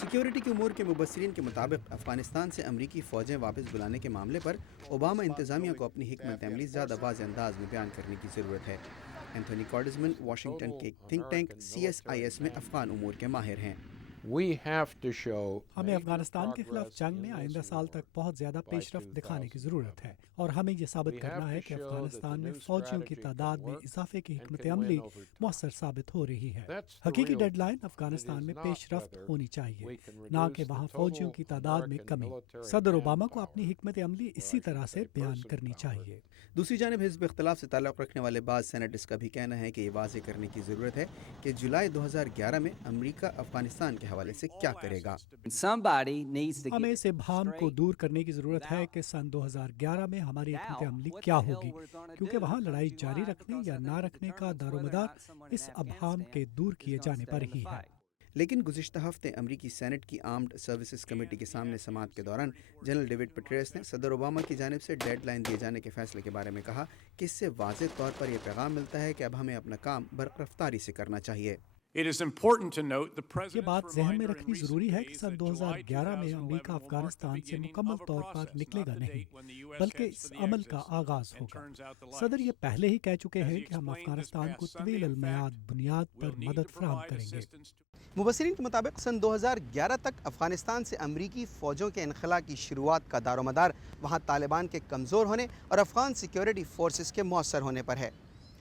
Security کے امور کے مبصرین کے مطابق افغانستان سے امریکی فوجیں واپس بلانے کے معاملے پر اوباما انتظامیہ کو اپنی حکمت عملی زیادہ واضح انداز میں بیان کرنے کی ضرورت ہے۔ اینتھونی کارڈزمن واشنگٹن کے تھنک ٹینک CSIS میں افغان امور کے ماہر ہیں۔ ہمیں افغانستان کے خلاف جنگ میں آئندہ سال تک بہت زیادہ پیش رفت دکھانے کی ضرورت ہے، اور ہمیں یہ ثابت کرنا ہے کہ افغانستان میں فوجیوں کی تعداد میں اضافے کی حکمت عملی مؤثر ثابت ہو رہی ہے۔ حقیقی ڈیڈ لائن افغانستان میں پیش رفت ہونی چاہیے، نہ کہ وہاں فوجیوں کی تعداد میں کمی۔ صدر اوباما کو اپنی حکمت عملی اسی طرح سے بیان کرنی چاہیے۔ دوسری جانب حزب اختلاف سے تعلق رکھنے والے بعض سینیٹرز کا بھی کہنا ہے کہ یہ واضح کرنے کی ضرورت ہے کہ جولائی 2011 میں امریکہ افغانستان کے حوالے سے کیا کرے گا۔ ہمیں اس ابہام کو دور کرنے کی ضرورت ہے کہ سن 2011 میں ہماری حکمت عملی کیا ہوگی، کیونکہ وہاں لڑائی جاری رکھنے یا نہ رکھنے کا دار و مدار اس ابہام کے دور کیے جانے پر ہی ہے۔ لیکن گزشتہ ہفتے امریکی سینٹ کی آرمڈ سروسز کمیٹی کے سامنے سماعت کے دوران جنرل ڈیوڈ پیٹریس نے صدر اوباما کی جانب سے ڈیڈ لائن دیے جانے کے فیصلے کے بارے میں کہا کہ اس سے واضح طور پر یہ پیغام ملتا ہے کہ اب ہمیں اپنا کام برق رفتاری سے کرنا چاہیے۔ یہ بات ذہن میں رکھنی ضروری ہے کہ سن 2011 میں امریکہ افغانستان سے مکمل طور پر نکلے گا نہیں، بلکہ اس عمل کا آغاز ہوگا۔ صدر یہ پہلے ہی کہہ چکے ہیں کہ ہم افغانستان کو طویل المیعاد بنیاد پر مدد فراہم کریں گے۔ مبصرین کے مطابق سن 2011 تک افغانستان سے امریکی فوجوں کے انخلاء کی شروعات کا دار و مدار وہاں طالبان کے کمزور ہونے اور افغان سیکیورٹی فورسز کے مؤثر ہونے پر ہے،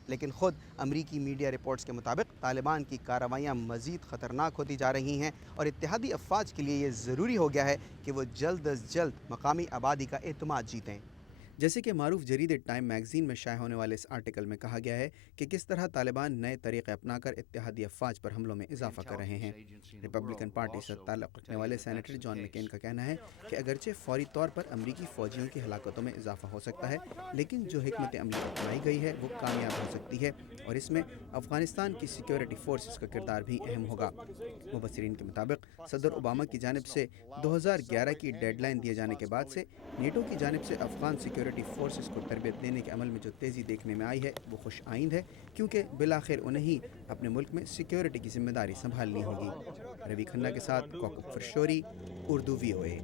لیکن خود امریکی میڈیا رپورٹس کے مطابق طالبان کی کارروائیاں مزید خطرناک ہوتی جا رہی ہیں اور اتحادی افواج کے لیے یہ ضروری ہو گیا ہے کہ وہ جلد از جلد مقامی آبادی کا اعتماد جیتیں۔ جیسے کہ معروف جریدے ٹائم میگزین میں شائع ہونے والے اس آرٹیکل میں کہا گیا ہے کہ کس طرح طالبان نئے طریقے اپنا کر اتحادی افواج پر حملوں میں اضافہ کر رہے ہیں۔ ریپبلکن پارٹی سے تعلق رکھنے والے سینیٹر جان مکین کا کہنا ہے کہ اگرچہ فوری طور پر امریکی فوجیوں کی ہلاکتوں میں اضافہ ہو سکتا ہے، لیکن جو حکمت عملی اپنائی گئی ہے وہ کامیاب ہو سکتی ہے اور اس میں افغانستان کی سیکیورٹی فورسز کا کردار بھی اہم ہوگا۔ مبصرین کے مطابق صدر اوباما کی جانب سے 2011 کی ڈیڈ لائن دیے جانے کے بعد سے نیٹو کی جانب سے افغان سیکیورٹی فورسز کو تربیت دینے کے عمل میں جو تیزی دیکھنے میں آئی ہے وہ خوش آئند ہے، کیونکہ بالآخر انہیں ہی اپنے ملک میں سیکیورٹی کی ذمہ داری سنبھالنی ہوگی۔ روی کھنہ کے ساتھ کوکب فرشوری، اردو VOA۔